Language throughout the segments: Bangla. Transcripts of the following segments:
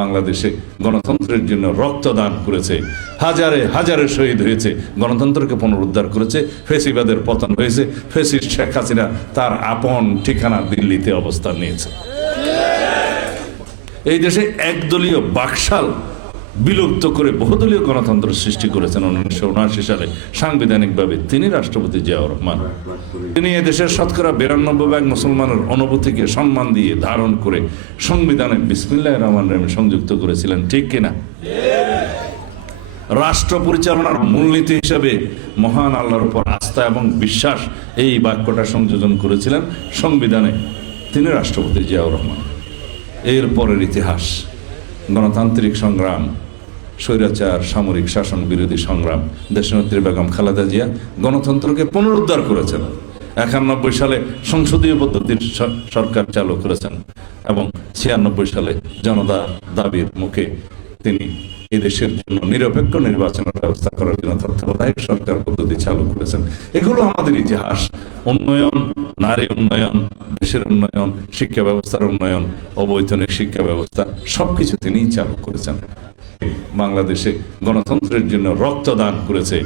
বাংলাদেশে গণতন্ত্রের জন্য রক্তদান করেছে, হাজারে হাজারে শহীদ হয়েছে, গণতন্ত্রকে পুনরুদ্ধার করেছে, ফেসিবাদের পতন হয়েছে, ফেসিস্ট শেখ হাসিনা তার আপন ঠিকানা দিল্লিতে অবস্থান নিয়েছে। এই দেশে একদলীয় বাকশাল বিলুপ্ত করে বহুদলীয় গণতন্ত্র সৃষ্টি করেছেন 1979 সালে সাংবিধানিকভাবে তিনি রাষ্ট্রপতি জিয়াউর রহমান। তিনি এদেশের শতকরা 92% মুসলমানের অনুভূতিকে সম্মান দিয়ে ধারণ করে সংবিধানে বিসমিল্লাহির রহমানির রহিম সংযুক্ত করেছিলেন, ঠিক কিনা? রাষ্ট্র পরিচালনার মূলনীতি হিসাবে মহান আল্লাহর উপর আস্থা এবং বিশ্বাস, এই বাক্যটা সংযোজন করেছিলেন সংবিধানে তিনি রাষ্ট্রপতি জিয়াউর রহমান। এরপরের ইতিহাস, গণতান্ত্রিক সংগ্রাম, স্বৈরাচার সামরিক শাসন বিরোধী সংগ্রাম, দেশনেত্রী বেগম খালেদা জিয়া গণতন্ত্রকে পুনরুদ্ধার করেছেন। 91 সালে সংসদীয় পদ্ধতির সরকার চালু করেছেন এবং 96 সালে জনতা দাবির মুখে তিনি এদেশের জন্য নিরপেক্ষ নির্বাচনের ব্যবস্থা করার জন্য তত্ত্বাবধায়ক সরকার পদ্ধতি চালু করেছেন। এগুলো আমাদের ইতিহাস। উন্নয়ন, নারী উন্নয়ন, দেশের উন্নয়ন, শিক্ষা ব্যবস্থার উন্নয়ন, অবৈতনিক শিক্ষা ব্যবস্থা সবকিছু তিনিই চালু করেছেন। বাংলাদেশে গণতন্ত্রের জন্য রক্তদান করেছে,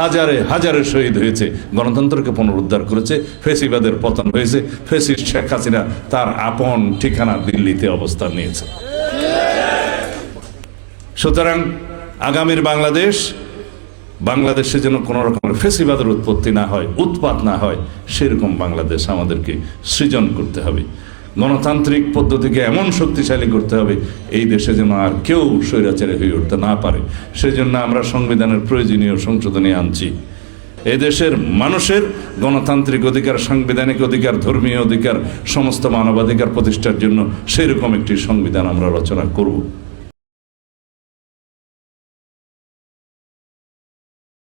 হাজারে হাজারে শহীদ হয়েছে, গণতন্ত্রকে পুনরুদ্ধার করেছে, ফেসিবাদের পতন হয়েছে, ফেসিস্ট শেখ হাসিনা তার আপন ঠিকানা দিল্লিতে অবস্থান নিয়েছে। সুতরাং আগামীর বাংলাদেশে যেন কোনো রকমের ফেসিবাদের উৎপত্তি না হয়, উৎপাত না হয়, সেরকম বাংলাদেশ আমাদেরকে সৃজন করতে হবে। গণতান্ত্রিক পদ্ধতিকে এমন শক্তিশালী করতে হবে এই দেশে যেন আর কেউ স্বৈরাচারী হয়ে উঠতে না পারে। সেজন্য আমরা সংবিধানের প্রয়োজনীয় সংশোধনী আনছি। এদেশের মানুষের গণতান্ত্রিক অধিকার, সাংবিধানিক অধিকার, ধর্মীয় অধিকার, সমস্ত মানবাধিকার প্রতিষ্ঠার জন্য সেরকম একটি সংবিধান আমরা রচনা করব।